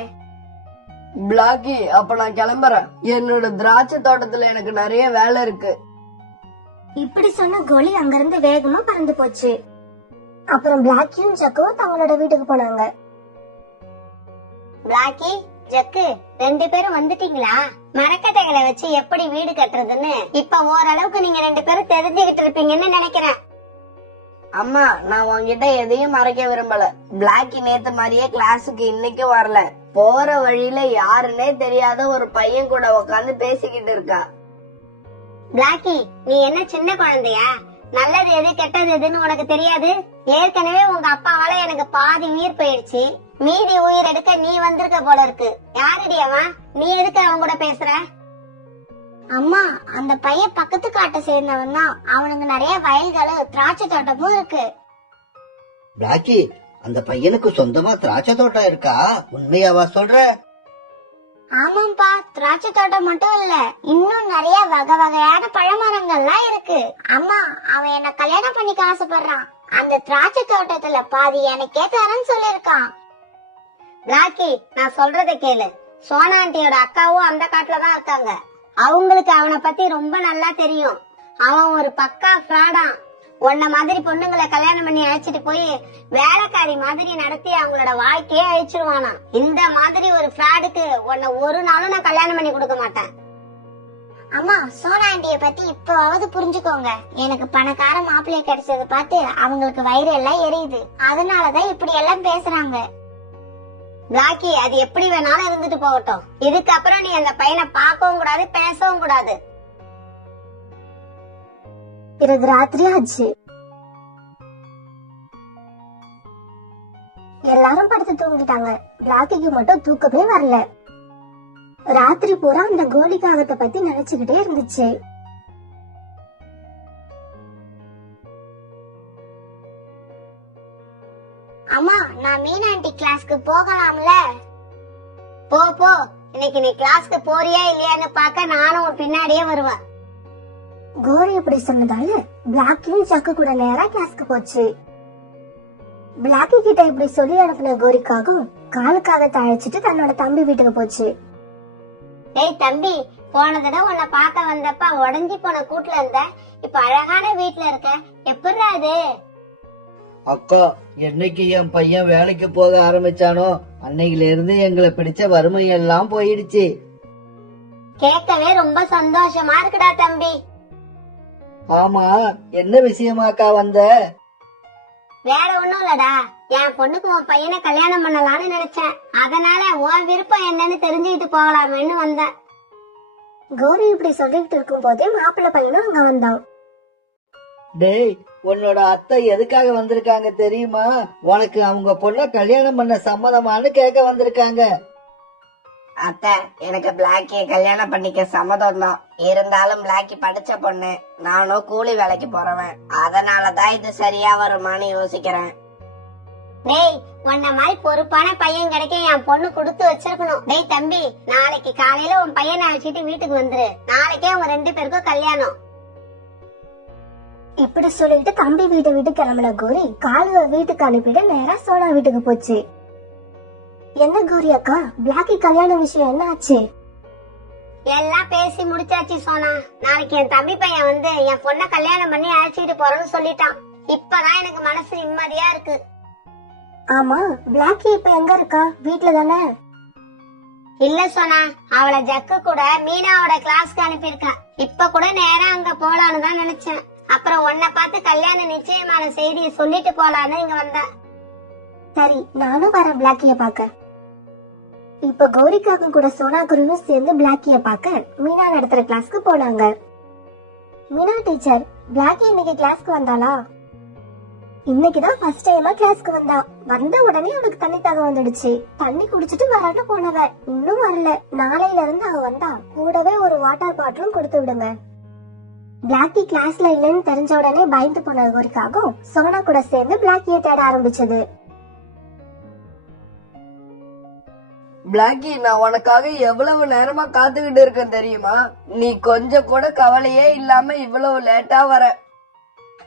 பிளாக்கி, அப்ப நான் கிளம்புறேன். என்னோட திராட்சை தோட்டத்துல எனக்கு நிறைய வேலை இருக்கு. இப்படி சொன்ன கோலி அங்கிருந்து வேகமா பறந்து போச்சு. அப்புறம் பிளாக்கியும் ஜக்குவும் தங்களோட வீட்டுக்கு போனாங்க. பிளாக்கி, ஜக்கு, 2 பேரும் வந்துட்டீங்களா? மரக்கட்டைகளை வச்சு எப்படி வீடு கட்டுறதுன்னு இப்ப ஓரளவுக்கு நீங்க 2 பேரும் தெரிஞ்சுக்கிட்டு இருப்பீங்கன்னு நினைக்கிறேன். அம்மா, நான் உன்கிட்ட எதையும் மறைக்க விரும்பல. பிளாக்கி நேத்து மாதிரியே கிளாஸுக்கு இன்னைக்கும் வரல. போற வழியில யாருன்னே தெரியாத ஒரு பையன் கூட உட்காந்து பேசிக்கிட்டு இருக்கா. பிளாக்கி, நீ என்ன சின்ன குழந்தையா? நல்லது எது கெட்டது எதுன்னு உனக்கு தெரியாது? ஏற்கனவே உங்க அப்பாவால எனக்கு பாதி உயிர் போயிடுச்சு. மீதி உயிர் எடுக்க நீ வந்திருக்க போல இருக்கு. யாரடி அவன்? நீ எதுக்கு அவன் கூட பேசுற? அம்மா, அந்த பையன் பக்கத்து காட்டை சேர்ந்தவன் தான். அவனுக்கு நிறைய வயல்களும் திராட்சை தோட்டமும் இருக்கு. பிளாக்கி, அந்த பையனுக்கு சொந்தமா திராட்சை தோட்டம் இருக்கா? உண்மையாவா சொல்ற? ஆமாப்பா, திராட்சை தோட்டம் மட்டும் இல்ல, இன்னும் நிறைய வகை வகையான பழமரங்கள்லாம் இருக்கு. அம்மா, அவன் என்ன கல்யாணம் பண்ணிக்க ஆசைப்படுறான். அந்த திராட்சை தோட்டத்துல பாதி எனக்கே தரேன்னு சொல்லிருக்கான். பிளாக்கி, நான் சொல்றத கேளு. சோனா ஆண்டியோட அக்காவும் அந்த காட்டுலதான் இருக்காங்க. அவங்களுக்கு அவனை பத்தி ரொம்ப நல்லா தெரியும். அவன் ஒரு பக்கா ஃப்ராடா. உன்ன மாதிரி பொண்ணுங்களை கல்யாணம் பண்ணி அழைச்சிட்டு போய் வேலைக்காரி மாதிரி நடத்தி அவங்களோட வாழ்க்கையே அழிச்சிருவானா. இந்த மாதிரி ஒரு ஃப்ராடுக்கு உன்னை ஒரு நாளும் நான் கல்யாணம் பண்ணி கொடுக்க மாட்டேன். அம்மா, சோனா ஆண்டிய பத்தி இப்பவாவது புரிஞ்சுக்கோங்க. எனக்கு பணக்கார மாப்பிள்ளைய கிடைச்சது பார்த்து அவங்களுக்கு வயிறு எல்லாம் எரியுது. அதனாலதான் இப்படி எல்லாம் பேசுறாங்க. பிளாக்கி, அது எப்படி வேணாலும் இருந்துட்டு போகட்டும். இதுக்கப்புறம் நீ அந்த பையனை பார்க்கவும் கூடாது, பேசவும் கூடாது. பிறகு ராத்திரி ஆச்சு. எல்லாரும் படுத்து தூங்கிட்டாங்க. பிளாக்கிக்கு மட்டும் தூக்கமே வரல. ராத்திரி பூரா அந்த கோலி காகத்தை பத்தி நினைச்சுக்கிட்டே இருந்துச்சு. அம்மா, நான் மீனா ஆண்டி கிளாஸ்க்கு போகலாம்ல? போ போ, இன்னைக்கு நீ கிளாஸ்க்கு போறியா இல்லையான்னு பார்க்க நானும் உன் பின்னாடியே வருவேன். கோரி இப்படி சொன்னதால பிளாக்கியும் ஜக்கு கூட நேரா கிளாஸ்க்கு போச்சு. பிளாக்கி கிட்ட இப்படி சொல்லி அனுப்பின கோரிக்காகவும் காலுக்காக அழைச்சிட்டு தன்னோட தம்பி வீட்டுக்கு போச்சு. ஏய் தம்பி, போன தடவை உன்னை பார்க்க வந்தப்ப உடஞ்சி போன கூட்டுல இருந்த, இப்ப அழகான வீட்டுல இருக்க. எப்படி அது? அக்கா, என்னைக்கு என் பையன் வேலைக்கு போக ஆரம்பிச்சானோ அன்னையில இருந்து எங்களை பிடிச்ச வறுமை எல்லாம் போயிடுச்சு. கேட்கவே ரொம்ப சந்தோஷமா இருக்குடா தம்பி. ஆமா, என்ன விஷயமாக்கா வந்த? வேற ஒண்ணும் இல்லடா, என் பொண்ணுக்கு உன் பையனை கல்யாணம் பண்ணலாம்னு நினைச்சேன். அதனால உன் விருப்பம் என்னன்னு தெரிஞ்சுக்கிட்டு போகலாமேன்னு வந்தேன். கௌரி இப்படி சொல்லிட்டு இருக்கும் போதே மாப்பிள்ளை பையனும் அங்க வந்தான். டேய், உன்னோட அத்தை எதுக்காக வந்திருக்காங்க தெரியுமா? உனக்கு அவங்க பொண்ண கல்யாணம் பண்ண சம்மதமானு கேட்க வந்திருக்காங்க. அத்தை, எனக்கு பிளாக்கிய கல்யாணம் பண்ணிக்க சம்மதம் தான். இருந்தாலும் பிளாக்கி படிச்ச பொண்ணு, நானும் கூலி வேலைக்கு போறவன். அதனாலதான் இது சரியா வருமானு யோசிக்கிறேன். டேய், உன்ன மாதிரி பொறுப்பான பையன் கிடைக்க என் பொண்ணு கொடுத்து வச்சிருக்கணும். டேய் தம்பி, நாளைக்கு காலையில உன் பையனை அழைச்சிட்டு வீட்டுக்கு வந்துரு. நாளைக்கே உங்க 2 பேருக்கும் கல்யாணம். இப்படி சொல்லிட்டு தம்பி வீட்டை விட்டு கிளம்பின கோரி காலுவ வீட்டுக்கு அனுப்பிட்டு நேரா சோனா வீட்டுக்கு போச்சு. என்ன கோரி அக்கா, பிளாக்கி கல்யாண விஷயம் என்ன ஆச்சு? எல்லாம் பேசி முடிச்சாச்சு சோனா. நாளைக்கு என் தம்பி பையன் வந்து என் பொண்ண கல்யாணம் பண்ணி அழைச்சிட்டு போறேன்னு சொல்லிட்டான். இப்பதான் எனக்கு மனசு நிம்மதியா இருக்கு. ஆமா, பிளாக்கி இப்ப எங்க இருக்கா? வீட்டுல தானே? இல்ல சோனா, அவளை ஜக்கு கூட மீனாவோட கிளாஸ்க்கு அனுப்பியிருக்கா. இப்ப கூட நேரா அங்க போலான்னு தான் நினைச்சேன். அப்புறம் உன்னை பார்த்து கல்யாணம் நிச்சயமான செய்தியை சொல்லிட்டு போலான்னு இங்க வந்தா. சரி, நானும் வரேன் பிளாக்கிய பாக்க. இப்ப கௌரிக்காக்கும் கூட சோனா குருவும் சேர்ந்து பிளாக்கிய பாக்க மீனா நடத்துற கிளாஸ்க்கு போனாங்க. மீனா டீச்சர், பிளாக்கி இன்னைக்கு கிளாஸ்க்கு வந்தாளா? இன்னைக்குதான் ஃபர்ஸ்ட் டைமா கிளாஸ்க்கு வந்தா. வந்த உடனே அவளுக்கு தண்ணி தாகம் வந்துடுச்சு. தண்ணி குடிச்சிட்டு வரன்னு போனவ இன்னும் வரல. நாளையில இருந்து அவ வந்தா கூடவே ஒரு வாட்டர் பாட்டிலும் கொடுத்து விடுங்க. பிளாக்கி கிளாஸ்ல இல்லைன்னு தெரிஞ்ச உடனே பயந்து போன கோரிக்காகவும் சோனா கூட சேர்ந்து பிளாக்கிய தேட ஆரம்பிச்சது. பிளாக்கி, நான் உனக்காக எவ்வளவு நேரமா காத்துக்கிட்டு இருக்கேன் தெரியுமா? நீ கொஞ்சம் கூட கவலையே இல்லாம இவ்வளவு லேட்டா வர.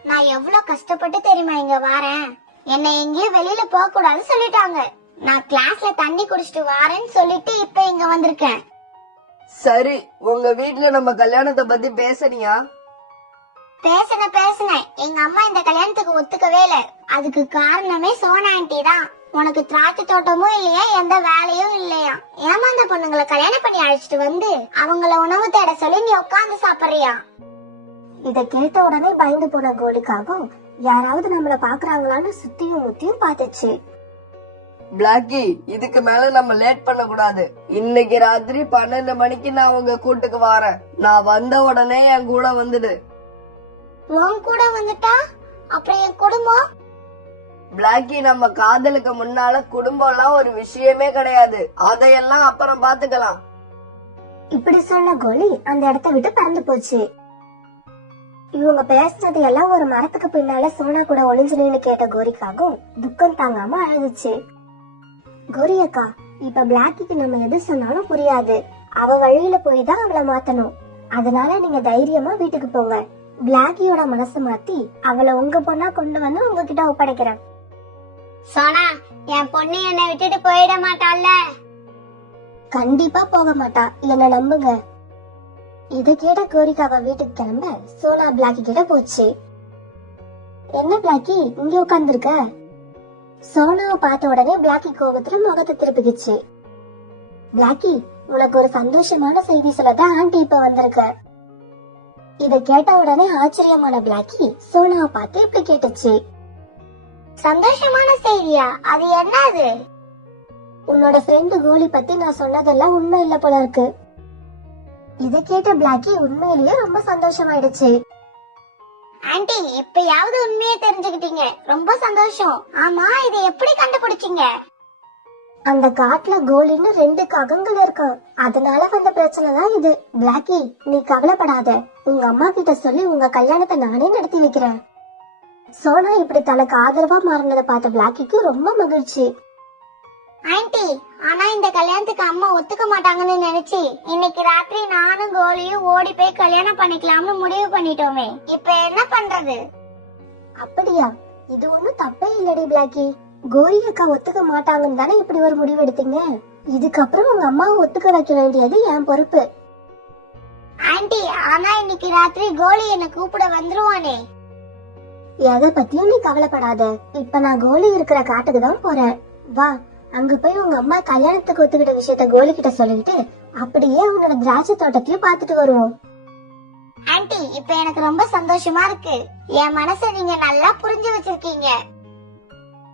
நான் எவ்வளவு கஷ்டப்பட்டு தெரியுமா இங்க வரேன். என்னை எங்கேயும் வெளியில போக கூடாதுன்னு சொல்லிட்டாங்க. நான் கிளாஸ்ல தண்ணி குடிச்சிட்டு வரேன்னு சொல்லிட்டு இப்ப இங்க வந்திருக்கேன். சரி, உங்க வீட்ல நம்ம கல்யாணத்தை பத்தி பேசனியா? பேசினேன். எங்க அம்மா இந்த கல்யாணத்துக்கு ஒத்துக்கவே இல்ல. அதுக்கு காரணமே சோனா ஆண்டி தான். உனக்கு திராட்சை தோட்டமும் இல்லையா, எந்த வேலையும் இல்லையா, ஏமாந்த பொண்ணுங்களை கல்யாணம் பண்ணி அழைச்சிட்டு வந்து அவங்கள உணவு தேட சொல்லி நீ உட்கார்ந்து சாப்பிடுறியா? இத கேட்ட உடனே பயந்து போன கோலிக்காகவும் யாராவது நம்மள பாக்குறாங்களான்னு சுத்தியும் முத்தியும் பாத்துச்சு. பிளாக்கி, இதுக்கு மேல நம்ம லேட் பண்ண கூடாது. இன்னைக்கு ராத்திரி 12 மணிக்கு நான் உங்க கூட்டுக்கு வரேன். நான் வந்த உடனே என் கூட வந்துடு. உன் கூட வந்துட்டா அப்புறம் என் குடும்பம்? பிளாக்கி, நம்ம காதலுக்கு முன்னால குடும்பம்லாம் ஒரு விஷயமே கிடையாது. அதையெல்லாம் அப்புறம் பாத்துக்கலாம். இப்படி சொன்ன கோலி அந்த இடத்த விட்டு பறந்து போச்சு. இவங்க பேசுனது எல்லாம் ஒரு மரத்துக்கு பின்னால சோனா கூட ஒளிஞ்சு நின்னு கேட்ட கோரிக்காகவும் துக்கம் தாங்காம அழுதுச்சு. கோரி அக்கா, இப்ப பிளாக்கிக்கு நம்ம எது சொன்னாலும் புரியாது. அவ வழியில போய் தான் அவளை மாத்தணும். அதனால நீங்க தைரியமா வீட்டுக்கு போங்க. பிளாக்கியோட மனசு மாத்தி அவளை உங்க பொண்ணா கொண்டு வந்து உங்ககிட்ட ஒப்படைக்கிறேன். சோனா, என் பொண்ணு என்னை விட்டுட்டு போயிட மாட்டாள்ல? கண்டிப்பா போக மாட்டா, என்ன நம்புங்க. இத கேட்ட கோரிக்காவ வீட்டுக்கு கிளம்ப சோனா பிளாக்கி கிட்ட போச்சு. என்ன பிளாக்கி இங்க உட்கார்ந்துருக்க? சோனாவை பார்த்த உடனே பிளாக்கி கோபத்துல முகத்தை திருப்பிக்கிச்சு. பிளாக்கி, உனக்கு ஒரு சந்தோஷமான செய்தி சொல்லதான் ஆண்டி இப்ப வந்திருக்க. இத கேட்ட உடனே ஆச்சரியமான பிளாக்கி சோனாவை பார்த்து இப்படி கேட்டுச்சு. சந்தோஷமான செய்தியா? அது என்னது? உன்னோட ஃப்ரெண்டு கோலி பத்தி நான் சொன்னதெல்லாம் உண்மை இல்ல போல இருக்கு. இத கேட்ட பிளாக்கி உண்மையிலேயே ரொம்ப சந்தோஷமாயிடுச்சு. ஆண்டி, இப்பயாவது உண்மையை தெரிஞ்சுக்கிட்டீங்க, ரொம்ப சந்தோஷம். ஆமா, இதை எப்படி கண்டுபிடிச்சீங்க? அந்த காட்டுல கோலின்னு 2 காகங்கள் இருக்கும். அதனால வந்த பிரச்சனை தான் இது. பிளாக்கி, நீ கவலைப்படாத. உங்க அம்மா கிட்ட சொல்லி உங்க கல்யாணத்தை நானே நடத்தி வைக்கிறேன். சோனா இப்படி தனக்கு ஆதரவா மாறினதை பார்த்த பிளாக்கிக்கு ரொம்ப மகிழ்ச்சி. ஆண்டி, ஆனா இந்த கல்யாணத்துக்கு அம்மா ஒத்துக்க மாட்டாங்கன்னு நினைச்சு இன்னைக்கு ராத்திரி நானும் கோலியும் ஓடி போய் கல்யாணம் பண்ணிக்கலாம்னு முடிவு பண்ணிட்டோமே. இப்ப என்ன பண்றது? அப்படியா? இது ஒண்ணும் தப்பே இல்லடி பிளாக்கி. கோரி அக்கா ஒத்துக்க மாட்டாங்கன்னு தானே இப்படி ஒரு முடிவு எடுத்தீங்க. இதுக்கப்புறம் உங்க அம்மாவை ஒத்துக்க வைக்க வேண்டியது என் பொறுப்பு. ஆண்டி, ஆனா இன்னைக்கு ராத்திரி கோலி என்ன கூப்பிட வந்துருவானே. எதை பத்தியும் நீ கவலைப்படாத. இப்ப நான் கோலி இருக்கிற காட்டுக்கு தான் போறேன். வா, அங்க போய் உங்க அம்மா கல்யாணத்துக்கு ஒத்துக்கிட்ட விஷயத்த கோலி கிட்ட சொல்லிட்டு அப்படியே உன்னோட திராட்சை தோட்டத்தையும் பாத்துட்டு வருவோம். ஆண்டி, இப்ப எனக்கு ரொம்ப சந்தோஷமா இருக்கு. என் மனசை நீங்க நல்லா புரிஞ்சு வச்சிருக்கீங்க.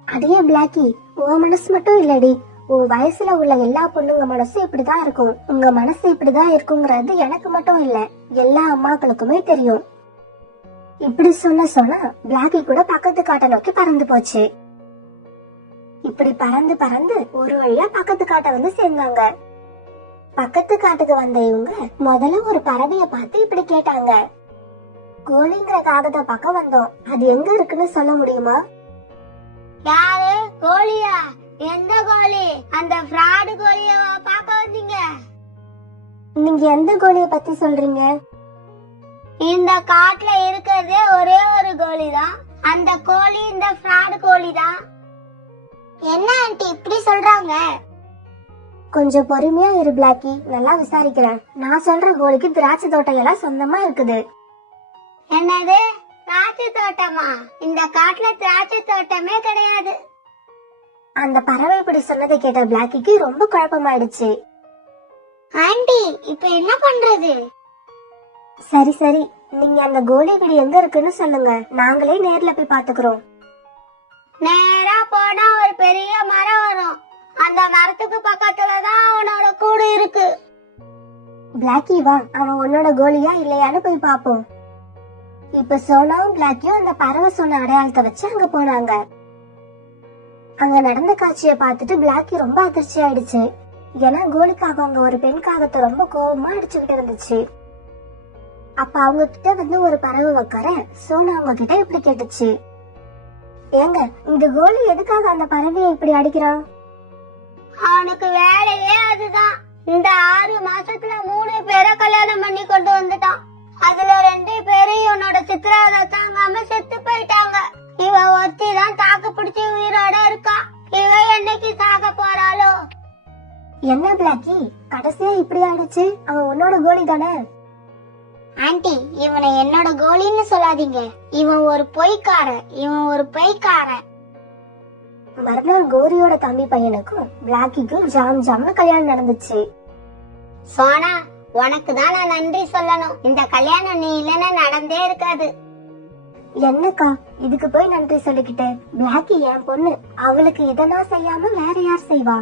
அடியே பிளாக்கி, உன் மனசு மட்டும் இல்லடி, உன் வயசுல உள்ள எல்லா பொண்ணுங்க மனசும் இப்படிதான் இருக்கும். உங்க மனசு இப்படிதான் இருக்குங்கிறது எனக்கு மட்டும் இல்ல, எல்லா அம்மாக்களுக்குமே தெரியும். இப்படி சொன்னா பிளாக்கி கூட பக்கத்து காட்டை நோக்கி பறந்து போச்சு. இப்படி பறந்து பறந்து ஒரு வழியா பக்கத்து காட்டை வந்து சேர்ந்தாங்க. பக்கத்து காட்டுக்கு வந்த இவங்க முதல்ல ஒரு பறவைய பார்த்து இப்படி கேட்டாங்க. கோலிங்கிற காகத்தை பக்கம் வந்தோம், அது எங்க இருக்குன்னு சொல்ல முடியுமா? யாரு? கோழியா? எந்த கோழி? அந்த ஃப்ராடு கோழிய பாக்க வந்தீங்க? நீங்க எந்த கோழிய பத்தி சொல்றீங்க? இந்த காட்டுல இருக்கிறதே ஒரே ஒரு கோழி தான். அந்த கோழி இந்த ஃப்ராடு கோழி தான். என்ன ஆண்டி இப்படி சொல்றாங்க? கொஞ்சம் பொறுமையா இரு பிளாக்கி, நல்லா விசாரிக்கிறேன். நான் சொல்ற கோழிக்கு திராட்சை தோட்டம் எல்லாம் சொந்தமா இருக்குது. என்னது? திராட்சை தோட்டமா? இந்த காட்டுல திராட்சை தோட்டமே கிடையாது. அந்த பறவை இப்படி சொன்னதை கேட்ட பிளாக்கிக்கு ரொம்ப குழப்பமாயிடுச்சு. ஆண்டி, இப்ப என்ன பண்றது? சரி சரி, நீங்க அந்த கோலி வீடு எங்க இருக்குன்னு சொல்லுங்க, நாங்களே நேர்ல போய் பாத்துக்கிறோம். நேரா போனா ஒரு பெரிய மரம் வரும். அந்த மரத்துக்கு பக்கத்துலதான் அவனோட கூடு இருக்கு. பிளாக்கி, வா, அவன் உன்னோட கோலியா இல்லையான்னு போய் பாப்போம். இப்ப சோனாவும் பிளாக்கியும் அந்த பறவை சொன்ன அடையாளத்தை வச்சு அங்க போனாங்க. அங்க நடந்த காட்சியை பார்த்துட்டு பிளாக்கி ரொம்ப அதிர்ச்சி ஆயிடுச்சு. ஏன்னா கோலிக்காக அங்க ஒரு பெண் காகத்தை ரொம்ப கோபமா அடிச்சுக்கிட்டு இருந்துச்சு. அப்ப அவங்க கிட்ட வந்து ஒரு பறவை உட்கார சோனா அவங்க கிட்ட இப்படி கேட்டுச்சு, ஏங்க இந்த கோலி எதுக்காக அந்த பறவையை இப்படி அடிக்கிறான்? அவனுக்கு வேலையே அதுதான். இந்த 6 மாசத்துல 3 பேரை கல்யாணம் பண்ணி கொண்டு வந்துட்டான். அதுல 2 பேரு இவனோட சித்திரவதை தாங்காம செத்து போயிட்டாங்க. இவ ஒருத்தி தான் தாக்கு பிடிச்சி உயிரோட இருக்கா. இவ என்னைக்கு சாக போறாளோ? என்ன பிளாக்கி கடைசியா இப்படி ஆயிடுச்சு? அவன் உன்னோட கோலி தானே? ஆண்டி, இவனை என்னோட கோலின்னு சொல்லாதீங்க. இவன் ஒரு பொய்க்காரன். மறுநாள் கோரியோட தம்பி பையனுக்கும் பிளாக்கிக்கும் ஜாம் ஜாம்னு கல்யாணம் நடந்துச்சு. சோனா, உனக்கு தான் நான் நன்றி சொல்லணும். இந்த கல்யாணம் நீ இல்லைன்னா நடந்தே இருக்காது. என்னக்கா இதுக்கு போய் நன்றி சொல்லிக்கிட்டு? பிளாக்கி என் பொண்ணு, அவளுக்கு இதெல்லாம் செய்யாம வேற யார் செய்வா?